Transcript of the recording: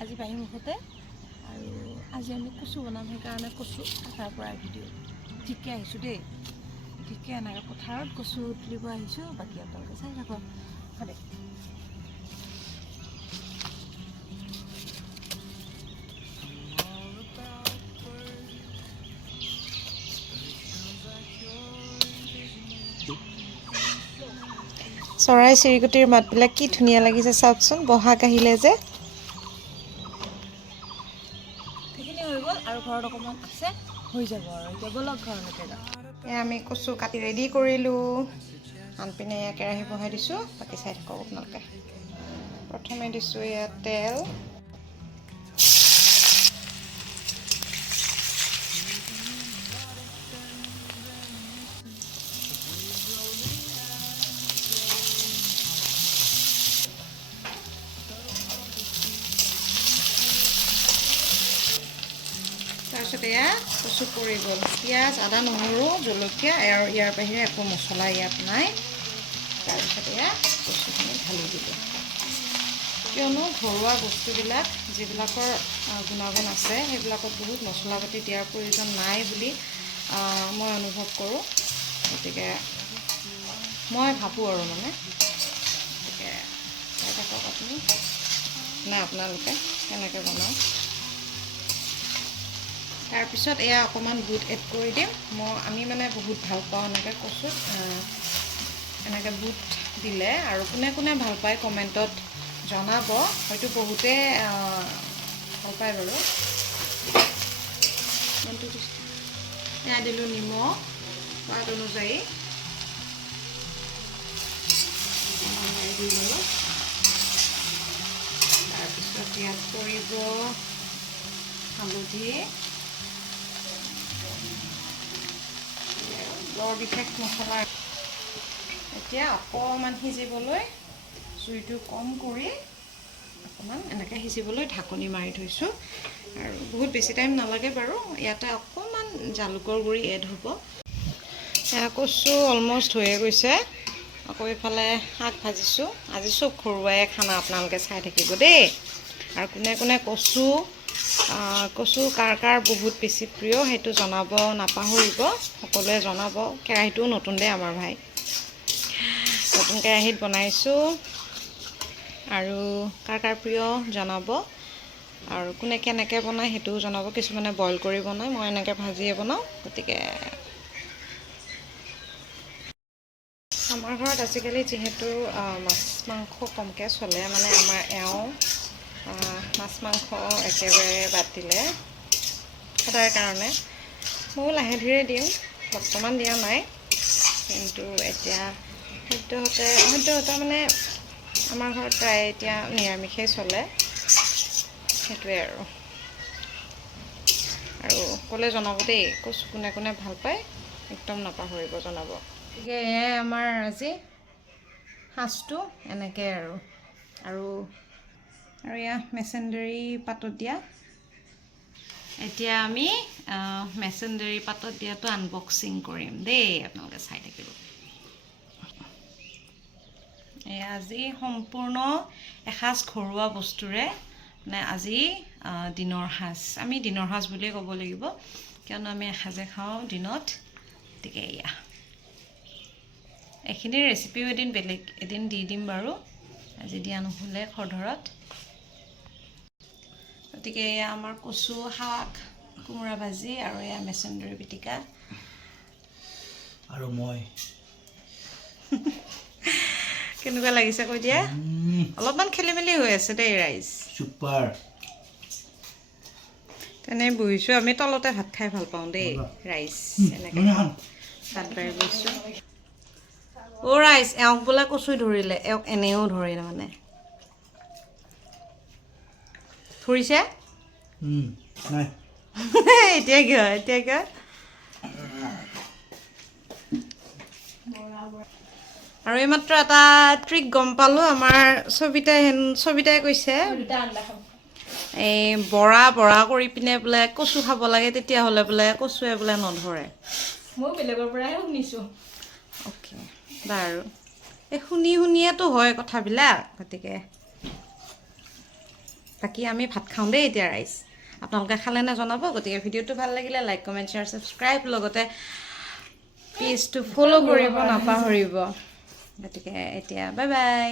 আজি পাহি মুখতে আৰু আজি আমি কচু বনাম সেইকাৰণে কচু কাটাৰ পৰা ভিডিঅ' ঠিকে আহিছোঁ দেই ঠিকে এনেকৈ পথাৰত কচু তুলিব আহিছোঁ বাকী আপোনালোকে চাই থাকক সদায় চৰাই চিৰিকটিৰ মাতবিলাক কি ধুনীয়া লাগিছে চাওকচোন বহাগ আহিলে যে সেইখিনি হৈ গ'ল আৰু ঘৰত অকণমান আছে হৈ যাব আৰু এতিয়া বলক ঘৰলৈকে যাওঁ এয়া আমি কচু কাটি ৰেডি কৰিলোঁ আনপিনে এয়া কেৰাহী বহাই দিছোঁ বাকী চাই থাকক আপোনালোকে প্ৰথমে দিছোঁ এয়া তেল তাৰপিছত এয়া কচু পৰি গ'ল পিঁয়াজ আদা নহৰু জলকীয়া আৰু ইয়াৰ বাহিৰে একো মছলা ইয়াত নাই তাৰপিছত এয়া কচুখিনি ঢালি দিলোঁ কিয়নো ঘৰুৱা বস্তুবিলাক যিবিলাকৰ গুণাগুণ আছে সেইবিলাকত বহুত মছলা পাতি দিয়াৰ প্ৰয়োজন নাই বুলি মই অনুভৱ কৰোঁ গতিকে মই ভাবোঁ আৰু মানে গতিকে চাই থাকক আপুনি নে আপোনালোকে কেনেকৈ বনাওঁ তাৰপিছত এয়া অকণমান বুট এড কৰি দিম আমি মানে বহুত ভাল পাওঁ এনেকৈ কচুত এনেকৈ বুট দিলে আৰু কোনে কোনে ভাল পায় কমেণ্টত জনাব হয়তো বহুতে ভাল পায় বাৰু এয়া দিলোঁ নিমখ সোৱাদ অনুযায়ী তাৰপিছত ইয়াত পৰিব হালধি বৰ বিশেষ মছলা এতিয়া অকণমান সিজিবলৈ জুইটো কম কৰি অকণমান এনেকৈ সিজিবলৈ ঢাকনি মাৰি থৈছোঁ আৰু বহুত বেছি টাইম নালাগে বাৰু ইয়াতে অকণমান জালুকৰ গুড়ি এড হ'ব এয়া কচু অলমষ্ট হৈয়ে গৈছে আকৌ এইফালে শাক ভাজিছোঁ আজি চব ঘৰুৱাই খানা আপোনালোকে চাই থাকিব দেই আৰু কোনে কোনে কচু কাৰ কাৰ বহুত বেছি প্ৰিয় সেইটো জনাব নাপাহৰিব সকলোৱে জনাব কেৰাহীটোও নতুন দেই আমাৰ ভাই নতুন কেৰাহীত বনাইছোঁ আৰু কাৰ কাৰ প্ৰিয় জনাব আৰু কোনে কেনেকৈ বনায় সেইটোও জনাব কিছুমানে বইল কৰি বনায় মই এনেকৈ ভাজিয়ে বনাওঁ গতিকে আমাৰ ঘৰত আজিকালি যিহেতু মাছ মাংস কমকৈ চলে মানে আমাৰ এওঁ মাছ মাংস একেবাৰে বাদ দিলে সদায় কাৰণে ময়ো লাহে ধীৰে দিওঁ বৰ্তমান দিয়া নাই কিন্তু এতিয়া সদ্যহতে মানে আমাৰ ঘৰত প্ৰায় এতিয়া নিৰামিষেই চলে সেইটোৱে আৰু ক'লে জনাব দেই কচু কোনে কোনে ভাল পায় একদম নাপাহৰিব জনাব গতিকে এয়াই আমাৰ আজি সাজটো এনেকৈ আৰু এয়া মেচেণ্ডেৰী পাতত দিয়া এতিয়া আমি মেচেণ্ডেৰী পাতত দিয়াটো আনবক্সিং কৰিম দেই আপোনালোকে চাই থাকিব এয়া আজি সম্পূৰ্ণ এসাঁজ ঘৰুৱা বস্তুৰে মানে আজি দিনৰ সাঁজ আমি দিনৰ সাঁজ বুলিয়ে ক'ব লাগিব কিয়নো আমি এসাঁজে খাওঁ দিনত গতিকে এয়া এইখিনিৰ ৰেচিপিও এদিন দি দিম বাৰু আজি দিয়া নহ'লে খৰধৰত গতিকে এয়া আমাৰ কচু শাক কোমোৰা ভাজি আৰু এয়া মেচেণ্ডেৰী পিটিকা আৰু মই কেনেকুৱা লাগিছে কৈ দিয়া অলপমান খেলি মেলি হৈ আছে দেই ৰাইজ ছুপাৰ তেনে বহিছোঁ আমি তলতে ভাত খাই ভাল পাওঁ দেই ৰাইজ এনেকৈ ভাত বাঢ়ি গৈছোঁ ৰাইজ এওঁক বোলে কচুই ধৰিলে এওঁক এনেও ধৰিলে মানে ধৰিছে নাই এতিয়া কিয় আৰু এইমাত্ৰ এটা ট্ৰিক গম পালোঁ আমাৰ সবিতাই কৈছে এই বৰা কৰি পিনে বোলে কচু খাব লাগে তেতিয়াহ'লে বোলে কচুৱে বোলে নধৰে মই বেলেগৰ পৰাহে শুনিছোঁ অ'কে বাৰু এই শুনিয়েতো হয় কথাবিলাক গতিকে বাকী আমি ভাত খাওঁ দেই এতিয়া ৰাইজ আপোনালোকে খালে নে জনাব গতিকে ভিডিঅ'টো ভাল লাগিলে লাইক কমেণ্ট শ্বেয়াৰ ছাবস্ক্ৰাইব লগতে পেজটো ফ'ল' কৰিব নাপাহৰিব গতিকে এতিয়া বাই বাই